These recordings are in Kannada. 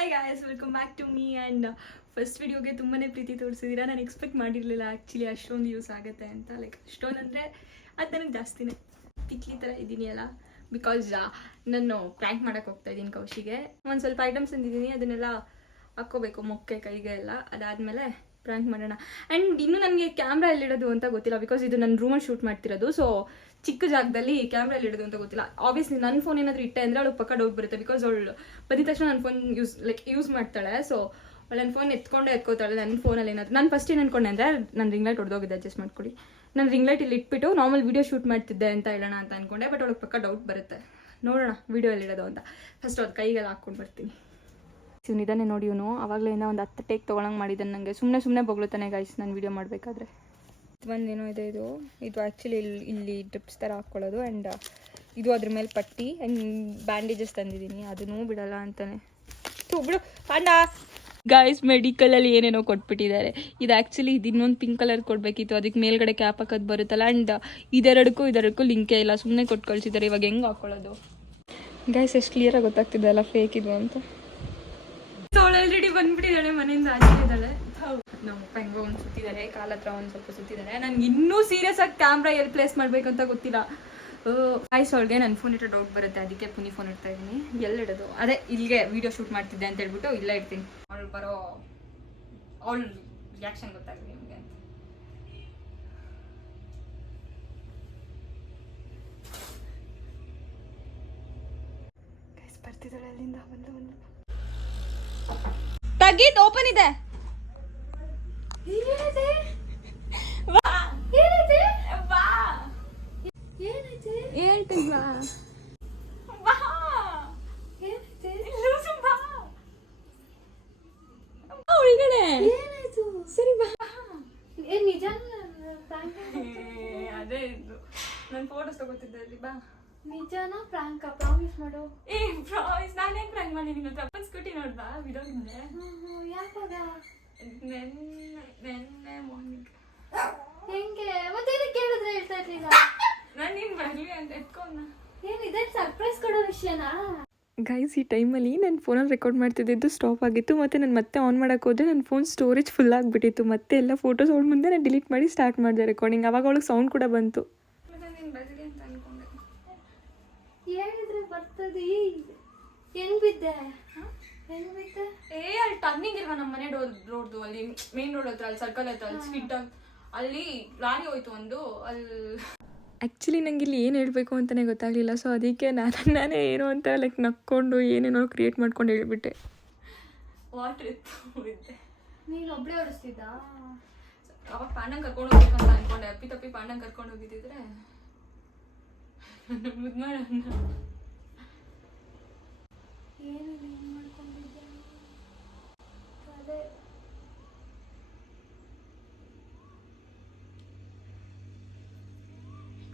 Hi guys, welcome back to me. And first ವಿಡಿಯೋಗೆ ತುಂಬಾ ಪ್ರೀತಿ ತೋರಿಸಿದ್ದೀರಾ. ನಾನು ಎಕ್ಸ್ಪೆಕ್ಟ್ ಮಾಡಿರಲಿಲ್ಲ ಆ್ಯಕ್ಚುಲಿ ಅಷ್ಟೊಂದು ಯೂಸ್ ಆಗುತ್ತೆ ಅಂತ. ಲೈಕ್ ಅಷ್ಟೊಂದು ಅಂದರೆ ಅದು ನನಗೆ ಜಾಸ್ತಿನೇ ತಿಕ್ಲಿ ಥರ ಇದ್ದೀನಿ ಅಲ್ಲ. ಬಿಕಾಸ್ ನಾನು ಪ್ರ್ಯಾಂಕ್ ಮಾಡೋಕ್ಕೆ ಹೋಗ್ತಾ ಇದ್ದೀನಿ ಕೌಶಿಗೆ. ಒಂದು ಸ್ವಲ್ಪ ಐಟಮ್ಸ್ ತಂದಿದ್ದೀನಿ, ಅದನ್ನೆಲ್ಲ ಹಾಕ್ಕೋಬೇಕು ಮೊಕ್ಕೆ ಕೈಗೆ ಎಲ್ಲ. ಅದಾದಮೇಲೆ ಪ್ರ್ಯಾಂಕ್ ಮಾಡೋಣ. ಆ್ಯಂಡ್ ಇನ್ನೂ ನನಗೆ ಕ್ಯಾಮ್ರಾ ಎಲ್ಲಿಡೋದು ಅಂತ ಗೊತ್ತಿಲ್ಲ, ಬಿಕಾಸ್ ಇದು ನನ್ನ ರೂಮಲ್ಲಿ ಶೂಟ್ ಮಾಡ್ತಿರೋದು. ಸೊ ಚಿಕ್ಕ ಜಾಗದಲ್ಲಿ ಕ್ಯಾಮ್ರಾ ಎಲ್ಲಿಡೋದು ಅಂತ ಗೊತ್ತಿಲ್ಲ. ಆಬ್ವಿಯಸ್ಲಿ ನನ್ನ ಫೋನ್ ಏನಾದರೂ ಇಟ್ಟೆ ಅಂದರೆ ಅವಳು ಪಕ್ಕ ಡೌಟ್ ಬರುತ್ತೆ, ಬಿಕಾಸ್ ಅವಳು ಬಂದಿದ ತಕ್ಷಣ ನನ್ನ ಫೋನ್ ಯೂಸ್ ಮಾಡ್ತಾಳೆ. ಸೊ ಅವಳು ನನ್ನ ಫೋನ್ ಎತ್ಕೋತಾಳೆ. ನನ್ನ ಫೋನಲ್ಲಿ ಏನಾದರೂ ನಾನು ಫಸ್ಟ್ ಏನು ಅನ್ಕೊಂಡೆ ಅಂದರೆ ನನ್ನ ರಿಂಗ್ ಲೈಟ್ ಹೊಡೆದೋಗಿದೆ, ಅಡ್ಜಸ್ಟ್ ಮಾಡ್ಕೊಡಿ. ನಾನು ರಿಂಗ್ ಲೈಟ್ ಇಲ್ಲಿ ಇಟ್ಬಿಟ್ಟು ನಾರ್ಮಲ್ ವೀಡಿಯೋ ಶೂಟ್ ಮಾಡ್ತಿದ್ದೆ ಅಂತ ಹೇಳೋಣ ಅಂತ ಅಂದ್ಕೊಂಡೆ. ಬಟ್ ಅವಳಿಗೆ ಪಕ್ಕ ಡೌಟ್ ಬರುತ್ತೆ. ನೋಡೋಣ ವೀಡಿಯೋ ಎಲ್ಲಿಡೋದು ಅಂತ. ಫಸ್ಟ್ ಅದು ಕೈಗೆಲ್ಲ ಹಾಕ್ಕೊಂಡು ಬರ್ತೀನಿ. ಇವನಿದ್ದಾನೆ ನೋಡಿ, ಇವನು ಆವಾಗಲಿಂದ ಒಂದು 10 ಟೇಕ್ ತೊಗೊಳಂಗೆ ಮಾಡಿದ್ದಾನೆ ನನಗೆ. ಸುಮ್ಮನೆ ಬೊಗಳುತ್ತಾನೆ ಗೈಸ್ ನಾನು ವೀಡಿಯೋ ಮಾಡಬೇಕಾದ್ರೆ. ಒಂದೇನೋ ಇದೆ, ಇದು ಆ್ಯಕ್ಚುಲಿ ಇಲ್ಲಿ ಡ್ರಿಪ್ಸ್ ಥರ ಹಾಕ್ಕೊಳ್ಳೋದು. ಆ್ಯಂಡ್ ಇದು ಅದ್ರ ಮೇಲೆ ಪಟ್ಟಿ ಆ್ಯಂಡ್ ಬ್ಯಾಂಡೇಜಸ್ ತಂದಿದ್ದೀನಿ, ಅದನ್ನೂ ಬಿಡಲ್ಲ ಅಂತಾನೆ. ಬಿಡು ಅಣ್ಣ. ಗಾಯ್ಸ್ ಮೆಡಿಕಲಲ್ಲಿ ಏನೇನೋ ಕೊಟ್ಬಿಟ್ಟಿದ್ದಾರೆ. ಇದು ಆ್ಯಕ್ಚುಲಿ ಇದು ಇನ್ನೊಂದು ಪಿಂಕ್ ಕಲರ್ ಕೊಡಬೇಕಿತ್ತು, ಅದಕ್ಕೆ ಮೇಲ್ಗಡೆ ಕ್ಯಾಪ್ ಹಾಕೋದು ಬರುತ್ತಲ್ಲ. ಆ್ಯಂಡ್ ಇದೆರಡಕ್ಕೂ ಲಿಂಕೇ ಇಲ್ಲ, ಸುಮ್ಮನೆ ಕೊಟ್ಟು ಕಳಿಸಿದ್ದಾರೆ. ಇವಾಗ ಹೆಂಗೆ ಹಾಕ್ಕೊಳ್ಳೋದು ಗೈಸ್? ಎಷ್ಟು ಕ್ಲಿಯರಾಗಿ ಗೊತ್ತಾಗ್ತಿದೆ ಅಲ್ಲ ಫೇಕ್ ಇದು ಅಂತ. ಅವಳು ಆಲ್ರೆಡಿ ಬಂದ್ಬಿಟ್ಟಿದ್ದಾಳೆ, ಮನೆಯಿಂದ ಆಚೆ ಇದ್ದಾಳೆ. ನಮ್ಮ ಹೆಂಗೋ ಒಂದು ಸುತ್ತಿದ್ದಾರೆ, ಕಾಲ ಹತ್ರ ಒಂದು ಸ್ವಲ್ಪ ಸುತ್ತಿದ್ದಾರೆ. ನನಗೆ ಇನ್ನೂ ಸೀರಿಯಸ್ ಆಗಿ ಕ್ಯಾಮ್ರಾ ಎಲ್ಲಿ ಪ್ಲೇಸ್ ಮಾಡಬೇಕಂತ ಗೊತ್ತಿಲ್ಲ. ಆಯ್ಸ್ ಅವಳಿಗೆ ನನ್ನ ಫೋನ್ ಇಟ್ಟರೆ ಡೌಟ್ ಬರುತ್ತೆ, ಅದಕ್ಕೆ ಪುನಿ ಫೋನ್ ಇಡ್ತಾ ಇದ್ದೀನಿ. ಎಲ್ಲಿಡೋದು? ಅದೇ ಇಲ್ಲಿಗೆ ವೀಡಿಯೋ ಶೂಟ್ ಮಾಡ್ತಿದ್ದೆ ಅಂತ ಹೇಳ್ಬಿಟ್ಟು ಇಲ್ಲೇ ಇಡ್ತೀನಿ. ಅವಳು ರಿಯಾಕ್ಷನ್ ಗೊತ್ತಾಗಲಿ ನಿಮಗೆ ಅಂತ. ಬರ್ತಿದ್ದಾಳೆ ಅಲ್ಲಿಂದ. ಒಂದು ತಗೀತ್ ಓಪನ್ ಇದೆ. ಹೇಳ್ತಿಲ್ವಾ? ಒಳಗಡೆ ಸರಿ ಬಾ. ನಿಜ ಅದೇ ಇದು ನನ್ನ ಫೋಟೋಸ್ ತಗೋತಿದ್ದೆ ಅಲ್ಲಿ. ಬಾ. ನಿಜನಾ ಪ್ರಾಂಕ್? ಪ್ರಾಮಿಸ್ ಮಾಡು. ಪ್ರಾಮಿಸ್. ನಾನೇನು ಪ್ರಾಂಕ್ ಮಾಡಿದ್ದೀನಿ? ತಪ್ಪನ್ ಸ್ಕೂಟಿ ನೋಡ್ದಾ ವಿಡಿಯೋ ಹಿಂದೆ? ಯಾವಾಗ? ನೆನ್ನೆ ಮಾರ್ನಿಂಗ್. ಹೆಂಗೆ ಮತ್ತೆ ಕೇಳಿದ್ರೆ ಹೇಳ್ತಾ ಇರ್ಲಿಲ್ಲ. ನಾನು ನೀನು ಬರಲಿ ಅಂತ ಎತ್ಕೊಂಡ. ಏನಿದೆ ಸರ್ಪ್ರೈಸ್ ಕೊಡೋ ವಿಷಯನಾ? ಗೈಸ್ ಈ ಟೈಮಲ್ಲಿ ನನ್ನ ಫೋನಲ್ಲಿ ರೆಕಾರ್ಡ್ ಮಾಡ್ತಿದ್ದು ಸ್ಟಾಪ್ ಆಗಿತ್ತು. ಮತ್ತು ನಾನು ಮತ್ತೆ ಆನ್ ಮಾಡೋಕ್ಕೆ ಹೋದರೆ ನನ್ನ ಫೋನ್ ಸ್ಟೋರೇಜ್ ಫುಲ್ ಆಗಿಬಿಟ್ಟಿತ್ತು. ಮತ್ತೆ ಎಲ್ಲ ಫೋಟೋಸ್ ಅವಳ ಮುಂದೆ ನಾನು ಡಿಲೀಟ್ ಮಾಡಿ ಸ್ಟಾರ್ಟ್ ಮಾಡಿದೆ ರೆಕಾರ್ಡಿಂಗ್. ಅವಾಗ ಅವಳಿಗೆ ಸೌಂಡ್ ಕೂಡ ಬಂತು. ಹೇಳಿದ್ರೆ ಬರ್ತದೆ. ಹೆಂಗ್ ಬಿದ್ದೆ? ಅಲ್ಲಿ ಟರ್ನಿಂಗ್ ಇಲ್ವಾ ನಮ್ಮ ಮನೆ ರೋಡ್ದು? ಅಲ್ಲಿ ಮೇನ್ ರೋಡ್ ಹತ್ರ, ಅಲ್ಲಿ ಸರ್ಕಲ್ ಹತ್ರ, ಅಲ್ಲಿ ಸ್ಕಿಡ್ ಅಲ್ಲಿ ಲಾರಿ ಹೋಯ್ತು ಒಂದು. ಅಲ್ಲಿ ಆ್ಯಕ್ಚುಲಿ ನಂಗೆ ಇಲ್ಲಿ ಏನು ಹೇಳಬೇಕು ಅಂತಲೇ ಗೊತ್ತಾಗಲಿಲ್ಲ. ಸೊ ಅದಕ್ಕೆ ನಾನೇ ಏನೋ ಅಂತ ಲೈಕ್ ನಕ್ಕೊಂಡು ಏನೇನೋ ಕ್ರಿಯೇಟ್ ಮಾಡ್ಕೊಂಡು ಹೇಳ್ಬಿಟ್ಟೆ. ವಾಟ್ರ್ ಇತ್ತು ಇದ್ದೆ. ನೀನು ಒಬ್ಬಳೇ ಓಡಿಸ್ತಿದ್ದ? ಅವಾಗ ಪಾಂಡಂಗೆ ಕರ್ಕೊಂಡು ಹೋಗ್ಬೇಕಂತ ಅಂದ್ಕೊಂಡೆ. ತಪ್ಪಿ ಪಾಂಡಂಗೆ ಕರ್ಕೊಂಡು ಹೋಗಿದ್ದಿದ್ರೆ ಮುದ್ದು ಮಾಡೋಣ. ಏನು ಮಾಡ್ಕೊಂಡಿದ್ದೆ? ಅದೇ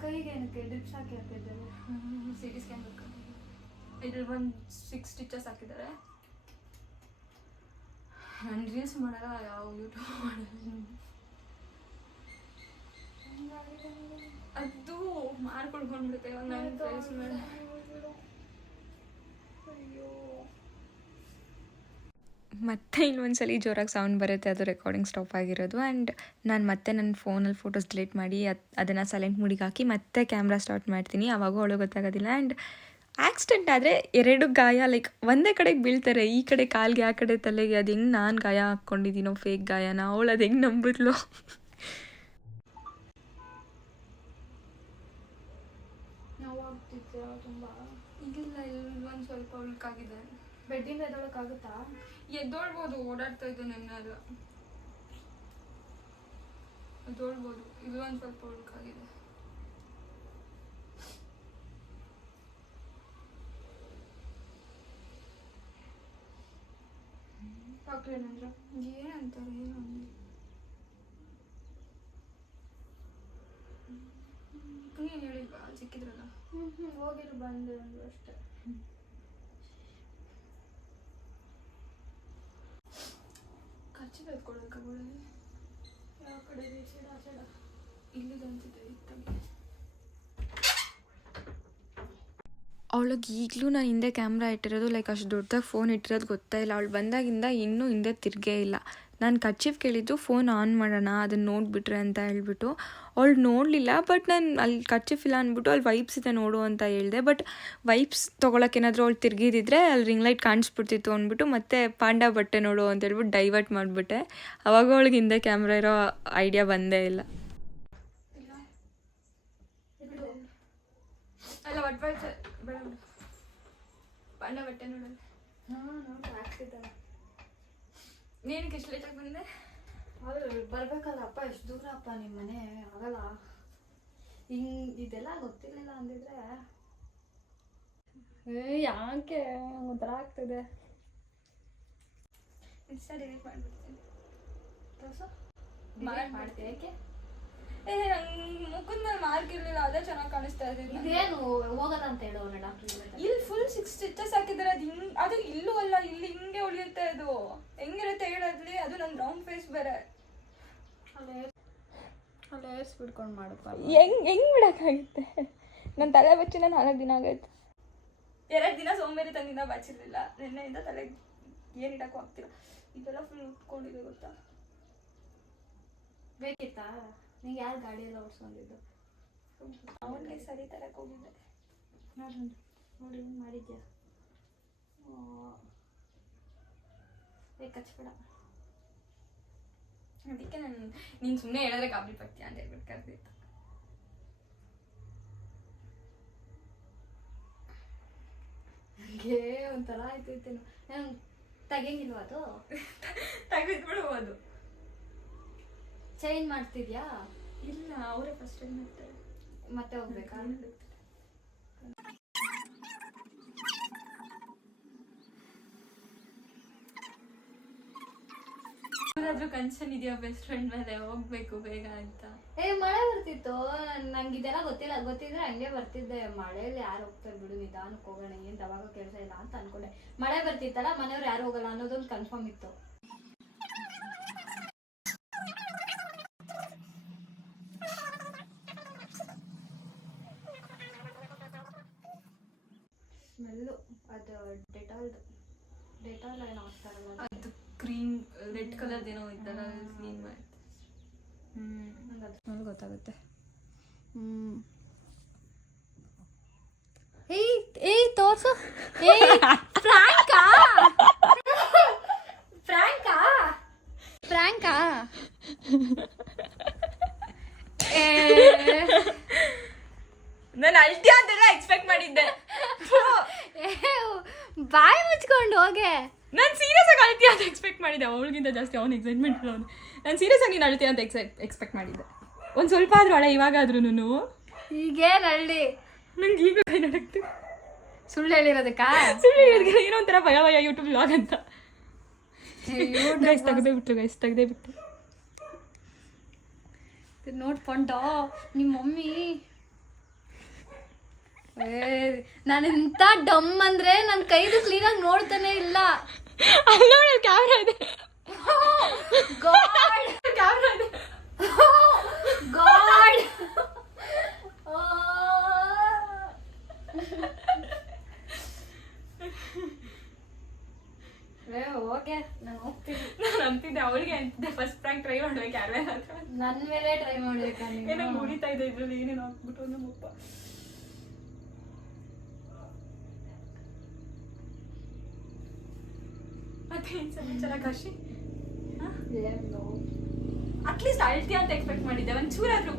ಕೈಗೆ ಏನಕ್ಕೆ ಡ್ರಿಪ್ಸ್ ಹಾಕಿ ಹಾಕಿದ್ದಾರೆ? ಸಿಟಿ ಸ್ಕ್ಯಾನ್ ಬರ್ಕೊಂಡಿದ್ದೆ. ಇದ್ರಲ್ಲಿ ಒಂದು 6 ಸ್ಟಿಚಸ್ ಹಾಕಿದ್ದಾರೆ. ನಾನು ರೀಲ್ಸ್ ಮಾಡಲ್ಲ, ಯಾವ ಯೂಟ್ಯೂಬ್ ಮಾಡಲ್ಲ. ಅದು ಮಾರ್ಕೊಳ್ಕೊಂಡ್ಬಿಡುತ್ತೆ ನಾನು ಫೇಸ್ ಮಾಡಿ. ಅಯ್ಯೋ. ಮತ್ತೆ ಇನ್ನೊಂದ್ಸಲಿ ಜೋರಾಗಿ ಸೌಂಡ್ ಬರುತ್ತೆ, ಅದು ರೆಕಾರ್ಡಿಂಗ್ ಸ್ಟಾಪ್ ಆಗಿರೋದು. ಆ್ಯಂಡ್ ನಾನು ಮತ್ತೆ ನನ್ನ ಫೋನಲ್ಲಿ ಫೋಟೋಸ್ ಡಿಲೀಟ್ ಮಾಡಿ ಅದನ್ನು ಸೈಲೆಂಟ್ ಮೂಡಿಗೆ ಹಾಕಿ ಮತ್ತೆ ಕ್ಯಾಮ್ರಾ ಸ್ಟಾರ್ಟ್ ಮಾಡ್ತೀನಿ. ಆವಾಗೂ ಅವಳು ಗೊತ್ತಾಗೋದಿಲ್ಲ. ಆ್ಯಂಡ್ ಆಕ್ಸಿಡೆಂಟ್ ಆದರೆ 2 ಗಾಯ, ಲೈಕ್ ಒಂದೇ ಕಡೆಗೆ ಬೀಳ್ತಾರೆ, ಈ ಕಡೆ ಕಾಲಿಗೆ ಆ ಕಡೆ ತಲೆಗೆ. ಅದು ಹೆಂಗೆ ನಾನು ಗಾಯ ಹಾಕ್ಕೊಂಡಿದ್ದೀನೋ ಫೇಕ್ ಗಾಯನ, ಅವಳು ಅದು ಹೆಂಗೆ ನಂಬಿದ್ಲು? ತುಂಬ ಈಗಿಲ್ಲ, ಒಂದು ಸ್ವಲ್ಪ ಉಳ್ಕಾಗಿದೆ. ಬೆಡ್ಡಿಂದ ಎದ್ದೊಳಕ್ಕಾಗುತ್ತಾ? ಎದ್ದೊಳ್ಬೋದು, ಓಡಾಡ್ತಾ ಇದ್ದು ನೆನ್ನೆಲ್ಲ ಎದ್ದೊಳ್ಬೋದು. ಇದು ಒಂದು ಸ್ವಲ್ಪ ಉಳ್ಕಾಗಿದೆ. ಡಾಕ್ಟ್ರೇನಂದ್ರೆ ಏನಂತಾರೆ? ಏನು ನೀನು ಹೇಳಿಲ್ವಾ ಸಿಕ್ಕಿದ್ರಲ್ಲ? ಹೋಗಿರು ಬಂದೆ ಒಂದು ಅಷ್ಟೇ. ಖರ್ಚಿಗೆ ಎತ್ಕೊಳ್ಳೋದು ಗೋಳಲ್ಲಿ ಯಾವ ಕಡೆ ಸೈಡ ಇಲ್ಲಿದೆ ಅನ್ಸುತ್ತೆ. ಅವಳಿಗೆ ಈಗಲೂ ನಾನು ಹಿಂದೆ ಕ್ಯಾಮ್ರಾ ಇಟ್ಟಿರೋದು ಲೈಕ್ ಅಷ್ಟು ದೊಡ್ಡದಾಗಿ ಫೋನ್ ಇಟ್ಟಿರೋದು ಗೊತ್ತೇ ಇಲ್ಲ. ಅವಳು ಬಂದಾಗಿಂದ ಇನ್ನೂ ಹಿಂದೆ ತಿರುಗೇ ಇಲ್ಲ. ನಾನು ಕರ್ಚೀಫ್ ಕೇಳಿದ್ದು ಫೋನ್ ಆನ್ ಮಾಡೋಣ ಅದನ್ನು ನೋಡಿಬಿಟ್ರೆ ಅಂತ ಹೇಳ್ಬಿಟ್ಟು. ಅವಳು ನೋಡಲಿಲ್ಲ. ಬಟ್ ನಾನು ಅಲ್ಲಿ ಕರ್ಚೀಫ್ ಇಲ್ಲ ಅಂದ್ಬಿಟ್ಟು ಅಲ್ಲಿ ವೈಪ್ಸ್ ಇದೆ ನೋಡು ಅಂತ ಹೇಳಿದೆ. ಬಟ್ ವೈಪ್ಸ್ ತೊಗೊಳಕ್ಕೇನಾದರೂ ಅವಳು ತಿರುಗಿದಿದ್ರೆ ಅಲ್ಲಿ ರಿಂಗ್ ಲೈಟ್ ಕಾಣಿಸ್ಬಿಡ್ತಿತ್ತು ಅಂದ್ಬಿಟ್ಟು ಮತ್ತೆ ಪಾಂಡ ಬಟ್ಟೆ ನೋಡು ಅಂತ ಹೇಳ್ಬಿಟ್ಟು ಡೈವರ್ಟ್ ಮಾಡಿಬಿಟ್ಟೆ. ಅವಾಗ ಅವಳಿಗೆ ಹಿಂದೆ ಕ್ಯಾಮ್ರಾ ಇರೋ ಐಡಿಯಾ ಬಂದೇ ಇಲ್ಲ. ಅಲ್ಲ ಪಾಂಡ ಬಟ್ಟೆ ನೋಡಲ್ಲ. ಆಗ್ತಿದ್ದಾರೆ. ಏನಕ್ಕೆ ಎಷ್ಟು ಲೇಟಾಗಿ ಬಂದೆ? ಬರ್ಬೇಕಲ್ಲ ಅಪ್ಪ, ಎಷ್ಟು ದೂರ ಅಪ್ಪ ನಿಮ್ಮ ಮನೆ, ಆಗಲ್ಲ. ಇದೆಲ್ಲ ಗೊತ್ತಿರಲಿಲ್ಲ ಅಂದಿದ್ರೆ. ಯಾಕೆ ಒಂಥರ ಆಗ್ತಿದೆ. ಇನ್ಸ್ಟಾ ಡಿಲೀಟ್ ಮಾಡಿಬಿಡ್ತೀನಿ. ತೋರ್ಸು. ಮಾಡ್ತೀನಿ. ಯಾಕೆ? ನಂಗೆ ಮುಖದ ಮೇಲೆ ಮಾರ್ಕ್ ಇರಲಿಲ್ಲ, ಅದೇ ಚೆನ್ನಾಗಿ ಕಾಣಿಸ್ತಾ ಇದೆ. ಇದೇನು ಹೋಗಲ್ಲ ಅಂತ ಹೇಳೋಣ ಡಾಕ್ಟರ್. ಇಲ್ಲಿ ಫುಲ್ 6 ಸ್ಟಿಚಸ್ ಹಾಕಿದ್ದಾರೆ. ಅದು ಇಲ್ಲೂ ಅಲ್ಲ, ಇಲ್ಲಿ ಹಿಂಗೆ ಉಳಿಯುತ್ತೆ. ಅದು ಹೆಂಗಿರುತ್ತೆ ಹೇಳೋದ್ಲಿ. ಅದು ನನ್ನ ರೌಂಡ್ ಫೇಸ್ ಬೇರೆ. ಅಲ್ಲೇ ಬಿಡ್ಕೊಂಡು ಮಾಡಪ್ಪ. ಹೆಂಗೆ ಬಿಡೋಕ್ಕಾಗುತ್ತೆ? ನನ್ನ ತಲೆ ಬಚ್ಚಿ ನಾನು 4 ದಿನ ಆಗೈತೆ. 2 ದಿನ ಸೋಂಬೇರಿ ತಂದಿನ ಬಚ್ಚಿರಲಿಲ್ಲ. ನಿನ್ನೆಯಿಂದ ತಲೆಗೆ ಏನು ಇಡಕ್ಕೂ ಆಗ್ತಿಲ್ಲ. ಇದೆಲ್ಲ ಫುಲ್ ಉಟ್ಕೊಂಡಿದೆ ಗೊತ್ತಾ. ಬೇಕಿತ್ತಾ? ನೀವು ಯಾರು ಗಾಡಿಯೆಲ್ಲ ಓಡಿಸ್ಕೊಂಡಿದ್ದು? ಅವನಿಗೆ ಸರಿ ತರಕ್ಕೆ ಹೋಗಿದ್ದೆ. ನೋಡಿ ಹಿಂಗೆ ಮಾಡಿದ್ಯಾ? ಕಚ್ಬೇಡ. ಅದಕ್ಕೆ ನೀನು ಸುಮ್ಮನೆ ಹೇಳಿದ್ರೆ ಗಾಬರಿ ಪಡ್ತೀಯ ಅಂತ ಹೇಳ್ಬಿಟ್ಟು ಕರೆದಿತ್ತು. ನನಗೆ ಒಂಥರ ಆಯ್ತೈತೇನು. ನಾನು ತೆಗಿಯಂಗಿಲ್ವ ಅದು? ತೆಗೆದ್ಬಿಡು. ಅದು ಚೇಂಜ್ ಮಾಡ್ತಿದ್ಯಾ? ಇಲ್ಲ, ಅವರೇ ಫಸ್ಟ್ ಟೈಮ್ ಮಾಡ್ತಾರೆ. ಮತ್ತೆ ಹೋಗ್ಬೇಕಾ? ಏನಾದ್ರೂ ಕನ್ಸನ್ ಇದೆಯಾ ಬೆಸ್ಟ್ ಫ್ರೆಂಡ್ ಮೇಲೆ ಹೋಗ್ಬೇಕು ಬೇಗ ಅಂತ? ಮಳೆ ಬರ್ತಿತ್ತು. ನಂಗೆ ಇದೆಲ್ಲ ಗೊತ್ತಿದ್ರೆ ಹಂಗೆ ಬರ್ತಿದ್ದೆ. ಮಳೆಯಲ್ಲಿ ಯಾರು ಹೋಗ್ತಾರೆ ಬಿಡು, ನಿಧಾನಕ್ಕೆ ಹೋಗೋಣ, ಏನ್ ಅವಾಗ ಕೆಲಸ ಇಲ್ಲ ಅಂತ ಅನ್ಕೊಂಡೆ. ಮಳೆ ಬರ್ತಿತ್ತಲ್ಲ, ಮನೆಯವ್ರು ಯಾರು ಹೋಗಲ್ಲ ಅನ್ನೋದೊಂದು ಕನ್ಫರ್ಮ್ ಇತ್ತು. ಸ್ಮೆಲ್ಲು ಅದು ಡೆಟಾಲ್ ಏನೋ ಹಾಕ್ತಾರಲ್ಲ, ಅದು ಕ್ರೀಮ್ ರೆಡ್ ಕಲರ್ದೇನೋ ಇದ್ದಲ್ಲ, ಕ್ಲೀನ್ ಮಾಡಿ. ನಂಗೆ ಅದು ಸ್ಮೆಲ್ ಗೊತ್ತಾಗುತ್ತೆ. ಏಯ್ ತೋರ್ಸು. ಫ್ರಾಂಕಾ ನಾನು ಅಲ್ಟಿ ಅಂತೆಲ್ಲ ಎಕ್ಸ್ಪೆಕ್ಟ್ ಮಾಡಿದ್ದೆ. ಬಾಯಿ ಮುಚ್ಕೊಂಡು ಹೋಗೆ. ನಾನು ಸೀರಿಯಸ್ ಆಗಿ ಅಳ್ತೀಯ ಅಂತ ಎಕ್ಸ್ಪೆಕ್ಟ್ ಮಾಡಿದ್ದೆ. ಅವಳಿಗಿಂತ ಜಾಸ್ತಿ ಅವನು ಎಕ್ಸೈಟ್ಮೆಂಟ್ ಅವನು. ನಾನು ಸೀರಿಯಸ್ ಆಗಿ ನೀನು ಅಳ್ತೀಯ ಅಂತ ಎಕ್ಸ್ಪೆಕ್ಟ್ ಮಾಡಿದ್ದೆ. ಒಂದು ಸ್ವಲ್ಪ ಆದ್ರೂ ಅಳ ಇವಾಗಾದ್ರೂ. ಈಗೇನು ಹಳ್ಳಿ ನಂಗೆ ಈಗ ಕೈ ನಡಕ್ತಿ. ಸುಳ್ಳು ಹೇಳಿರೋದಕ್ಕಾ? ಸುಳ್ಳು ಹೇಳಿದ್ರೆ ಏನೋ ಒಂಥರ ಭಯ ಯೂಟ್ಯೂಬ್ ವ್ಲಾಗ್ ಅಂತ. ಗೈಸ್ ತೆಗ್ದೇ ಬಿಟ್ಟು ನೋಡ್ಕೊಂಡು ನಿಮ್ಮ ಮಮ್ಮಿ. ನಾನು ಇಂಥ ಡಮ್ ಅಂದ್ರೆ ನನ್ನ ಕೈದು ಕ್ಲೀನಾಗಿ ನೋಡ್ತಾನೆ ಇಲ್ಲ. ಅಲ್ಲಿ ಕ್ಯಾಮ್ರಾ ಇದೆ. ಕ್ಯಾಮ್ರಾ ಇದೆ. ಗಾಡ್ ಓಕೆ, ನಾನು ಹೋಗ್ತೀನಿ. ನಾನು ಅಂತಿದ್ದೆ ಅವಳಿಗೆ ಅಂತಿದ್ದೆ ಫಸ್ಟ್ ಪ್ರ್ಯಾಂಕ್ ಟ್ರೈ ಮಾಡ್ಬೇಕು. ಯಾರೇ ನನ್ನ ಮೇಲೆ ಟ್ರೈ ಮಾಡ್ಬೇಕಾ? ಏನೋ ಉಳಿತಾ ಇದೆ ಇದ್ರಲ್ಲಿ. ಏನೇನು ಹಾಕ್ಬಿಟ್ಟು ನಮ್ಮಪ್ಪ. ಮತ್ತೆ ಏನು ಸಮಾಚಾರ ಕಾಶಿ? ಅಟ್ಲೀಸ್ಟ್ ಅಳ್ತೀಯ ಅಂತ ಎಕ್ಸ್ಪೆಕ್ಟ್ ಮಾಡಿದ್ದೆ ಒಂಚೂರಾದ್ರು.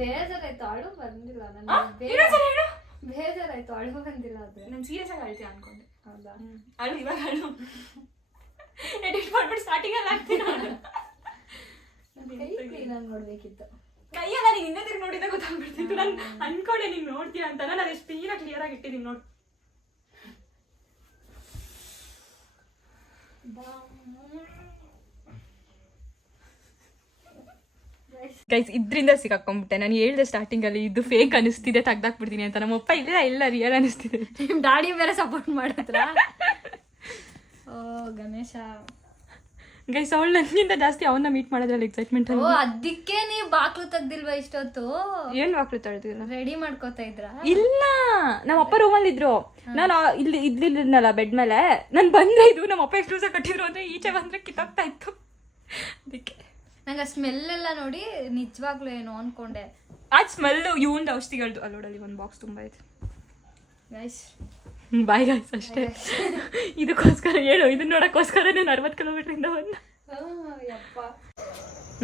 ಬೇಜಾರಾಯ್ತು, ಅಳು ಬಂದಿಲ್ಲ. ಬೇಜಾರಾಯ್ತು, ಅಳು ಬಂದಿಲ್ಲ. ಆದ್ರೆ ನಾನು ಸೀರಿಯಸ್ ಆಗಿ ಅಳ್ತೀಯ ಅನ್ಕೊಂಡೆ. ಹೌದಾ? ಅಳು ಇವಾಗ ಅಳು. ಎಡಿಟ್ ಮಾಡ್ಬಿಟ್ಟು ಸ್ಟಾರ್ಟಿಂಗ್ ಅಲ್ಲಿ ಆಗ್ತೀನಿ. ಕ್ಲೀನಾಗಿ ನೋಡ್ಬೇಕಿತ್ತು. ಕೈಯೆಲ್ಲ ನೀನು ಹಿಂದೆ ತಿರುಗಿ ನೋಡಿದಾಗ ಗೊತ್ತಾಗ್ಬಿಡ್ತಿತ್ತು. ನಾನು ಅನ್ಕೊಂಡೆ ನೀನು ನೋಡ್ತೀಯ ಅಂತ. ನಾನು ಎಷ್ಟು ಕ್ಲಿಯರ್ ಆಗಿ ಇಟ್ಟಿದ್ದೀನಿ ನೋಡು. ಗೈಸ್ ಇದರಿಂದ ಸಿಕ್ಕಾಕೊಂಡ್ಬಿಟ್ಟೆ. ನಾನು ಹೇಳ್ದೆ ಸ್ಟಾರ್ಟಿಂಗಲ್ಲಿ ಇದು ಫೇಕ್ ಅನಿಸ್ತಿದೆ, ತೆಗ್ದಾಕ್ಬಿಡ್ತೀನಿ ಅಂತ. ನಮ್ಮಪ್ಪ ಇಲ್ಲ ರಿಯಲ್ ಅನಿಸ್ತಿದೆ. ನಿಮ್ಮ ಡ್ಯಾಡಿ ಬೇರೆ ಸಪೋರ್ಟ್ ಮಾಡಿದ್ರ? ಓ ಗಣೇಶ, ಗೈಸ್ ಅವಳು ನನಗಿಂತ ಜಾಸ್ತಿ ಅವನ್ನ ಮೀಟ್ ಮಾಡೋದ್ರಲ್ಲಿ ಎಕ್ಸೈಟ್ಮೆಂಟ್ ಓ ಅದಕ್ಕೆ ನೀವ್ ಬಾಕ್ಲು ತೆಗ್ದಿಲ್ವಾ ಇಷ್ಟೊತ್ತು? ಏನ್ ವಾಕ್ಲು ತಳ್ದಿಲ್ಲ. ರೆಡಿ ಮಾಡ್ಕೋತಾ ಇದ್ರ? ಇಲ್ಲ, ನಮ್ಮ ಅಪ್ಪ ರೂಮಲ್ಲಿ ಇದ್ರು, ನಾನು ಇಲ್ಲಿ ಇದ್ಲಿದ್ನಲ್ಲ ಬೆಡ್ ಮೇಲೆ. ನಾನು ಬಂದ್ರೆ ಇದು ನಮ್ಮ ಅಪ್ಪ ಎಷ್ಟು ದಿವಸ ಕಟ್ಟಿದ್ರು ಅಂದ್ರೆ ಈಚೆ ಬಂದ್ರೆ ಕಿತ್ತಾಗ್ತಾ ಇತ್ತು. ಅದಕ್ಕೆ ನಂಗೆ ಆ ಸ್ಮೆಲ್ ಎಲ್ಲ ನೋಡಿ ನಿಜವಾಗ್ಲೂ ಏನೋ ಅನ್ಕೊಂಡೆ. ಆ ಸ್ಮೆಲ್ ಇವಂದು ಔಷಧಿಗಳದ್ದು ಅಲ್ಲೋಡಲ್ಲಿ ಒಂದು ಬಾಕ್ಸ್ ತುಂಬ ಇದೆ ಗೈಸ್. ಬಾಯ್ ಗೈಸ್ ಅಷ್ಟೇ. ಇದಕ್ಕೋಸ್ಕರ ಹೇಳು, ಇದನ್ನ ನೋಡೋಕ್ಕೋಸ್ಕರ ನಾನು 60 ಕಿಲೋಮೀಟ್ರಿಂದ ಬಂದ.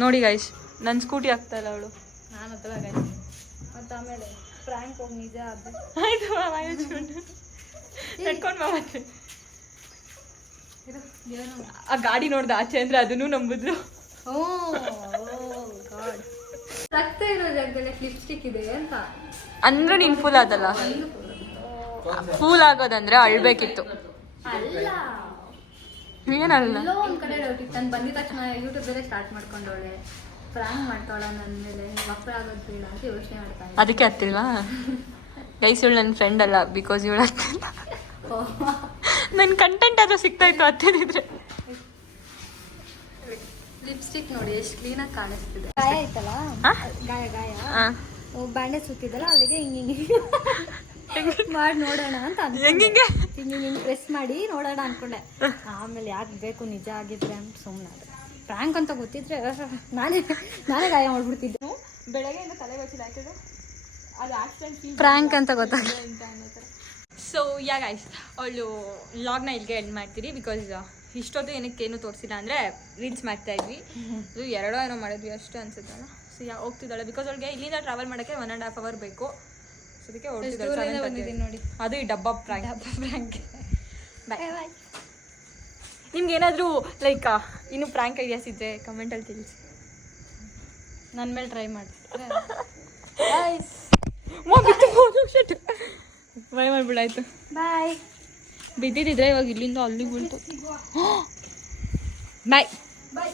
ನೋಡಿ ಗೈಸ್, ನನ್ನ ಸ್ಕೂಟಿ ಆಗ್ತಾ ಇಲ್ಲ ಅವಳು. ನಾನು ಹತ್ರ ಗೈಸ್. ಮತ್ತು ಆಮೇಲೆ ಫ್ರ್ಯಾಂಕ್ ಹೋಗಿ ನಿಜ ಆಯ್ತು ನಡ್ಕೊಂಡು ಬಾ. ಮತ್ತೆ ಆ ಗಾಡಿ ನೋಡ್ದ ಆಚೆ ಅಂದ್ರೆ ಅದನ್ನು ನಂಬುದ್ಲು. ರಕ್ತ ಇರೋ ಜಾಗದಲ್ಲಿ ಲಿಪ್ಸ್ಟಿಕ್ ಇದೆ ಅಂತ ಅಂದ್ರೆ ನೀನ್ ಫುಲ್ ಆದಲ್ಲ. ಫೂಲ್ ಆಗೋದಂದ್ರೆ ಅಳ್ಬೇಕಿತ್ತು. ಅಲ್ಲ, ಏನಲ್ಲ, ಎಲ್ಲೋ ಒಂದ್ ಕಡೆ ಡೌಟ್ ಇತ್ತು. ನಾನು ಬಂದಿದ ತಕ್ಷಣ ಯೂಟ್ಯೂಬ್ ಬೇರೆ ಸ್ಟಾರ್ಟ್ ಮಾಡ್ಕೊಂಡವಳೆ, ಫ್ರ್ಯಾಂಕ್ ಮಾಡ್ತಾಳ ನನ್ನ ಮೇಲೆ, ವಕ್ರ ಆಗೋದು ಬೇಡ ಅಂತ ಯೋಚನೆ ಮಾಡ್ತಾ ಇದ್ದೆ. ಅದಕ್ಕೆ ಹತ್ತಿಲ್ವಾ ಗೈಸ್? ಇವಳು ನನ್ನ ಫ್ರೆಂಡ್ ಅಲ್ಲ, ಬಿಕಾಸ್ ಇವಳು ಹತ್ತಿಲ್ಲ. ನನ್ನ ಕಂಟೆಂಟ್ ಆದ್ರೂ ಸಿಗ್ತಾ ಇತ್ತು ಹತ್ತಿದ್ರೆ. ಲಿಪ್ಸ್ಟಿಕ್ ನೋಡಿ ಎಷ್ಟು ಕ್ಲೀನಾಗಿ ಕಾಣಿಸ್ತಿದೆ. ಗಾಯ ಆಯ್ತಲ್ಲ, ಗಾಯ ಬ್ಯಾಂಡೇಜ್ ಸುತ್ತಿದ್ದಲ್ಲ, ಅಲ್ಲಿಗೆ ಹಿಂಗೆ ಮಾಡಿ ನೋಡೋಣ ಅಂತ ಹಿಂಗೆ ಪ್ರೆಸ್ ಮಾಡಿ ನೋಡೋಣ ಅನ್ಕೊಂಡೆ. ಆಮೇಲೆ ಯಾಕೆ ಬೇಕು ನಿಜ ಆಗಿದ್ರೆ ಅಂತ ಸುಮ್ಮನೆ ಅದೇ. ಫ್ರ್ಯಾಂಕ್ ಅಂತ ಗೊತ್ತಿದ್ರೆ ನಾನೇ ಗಾಯ ಮಾಡ್ಬಿಡ್ತಿದ್ದೆ. ಬೆಳಗ್ಗೆಯಿಂದ ತಲೆ ಗೊತ್ತಿಲ್ಲ ಯಾಕಂದ್ರೆ ಅದು ಆಕ್ಸಿಡೆಂಟ್ ಫ್ರ್ಯಾಂಕ್ ಅಂತ ಗೊತ್ತಾಗಲ್ಲ ಅಂತ ಅನ್ನೋ ಥರ. ಸೊ ಯಾ ಗೈಸ್, ಅವಳು ವ್ಲಾಗ್ನ ಇಲ್ಲಿಗೆ ಎಂಡ್ ಮಾಡ್ತೀರಿ. ಬಿಕಾಸ್ ಇಷ್ಟೊತ್ತು ಏನಕ್ಕೇನು ತೋರಿಸಿಲ್ಲ ಅಂದರೆ ರೀಲ್ಸ್ ಮಾಡ್ತಾ ಇದ್ವಿ. ಇದು ಎರಡೋ ಏನೋ ಮಾಡಿದ್ವಿ ಅಷ್ಟೇ ಅನ್ಸುತ್ತಲ್ಲ. ಸೊ ಹೋಗ್ತಿದ್ದಾಳೆ, ಬಿಕಾಸ್ ಅವಳಿಗೆ ಇಲ್ಲಿಂದ ಟ್ರಾವೆಲ್ ಮಾಡೋಕ್ಕೆ 1.5 hour ಬೇಕು. ಸೊ ಅದಕ್ಕೆ ಹೋಗ್ತಿದ್ದಾಳೆ. ನೋಡಿ, ಅದು ಈ ಡಬ್ಬ ಫ್ರ್ಯಾಂಕ್. ಬಾಯ್ ಬಾಯ್. ನಿಮ್ಗೆ ಏನಾದರೂ ಲೈಕ್ ಇನ್ನು ಫ್ರ್ಯಾಂಕ್ ಐಡಿಯಾಸ್ ಇದ್ದರೆ ಕಮೆಂಟಲ್ಲಿ ತಿಳಿಸಿ. ನನ್ನ ಮೇಲೆ ಟ್ರೈ ಮಾಡ್ತೀನಿ. ಬಾಯ್ ಮಾಡಿಬಿಡಾಯ್ತು. ಬಾಯ್. ಬಿದ್ದಿದ್ದಿದ್ರೆ ಇವಾಗ ಇಲ್ಲಿಂದ ಅಲ್ಲಿಗೆ ಬೀಳ್ತು. ಬಾಯ್ ಬಾಯ್.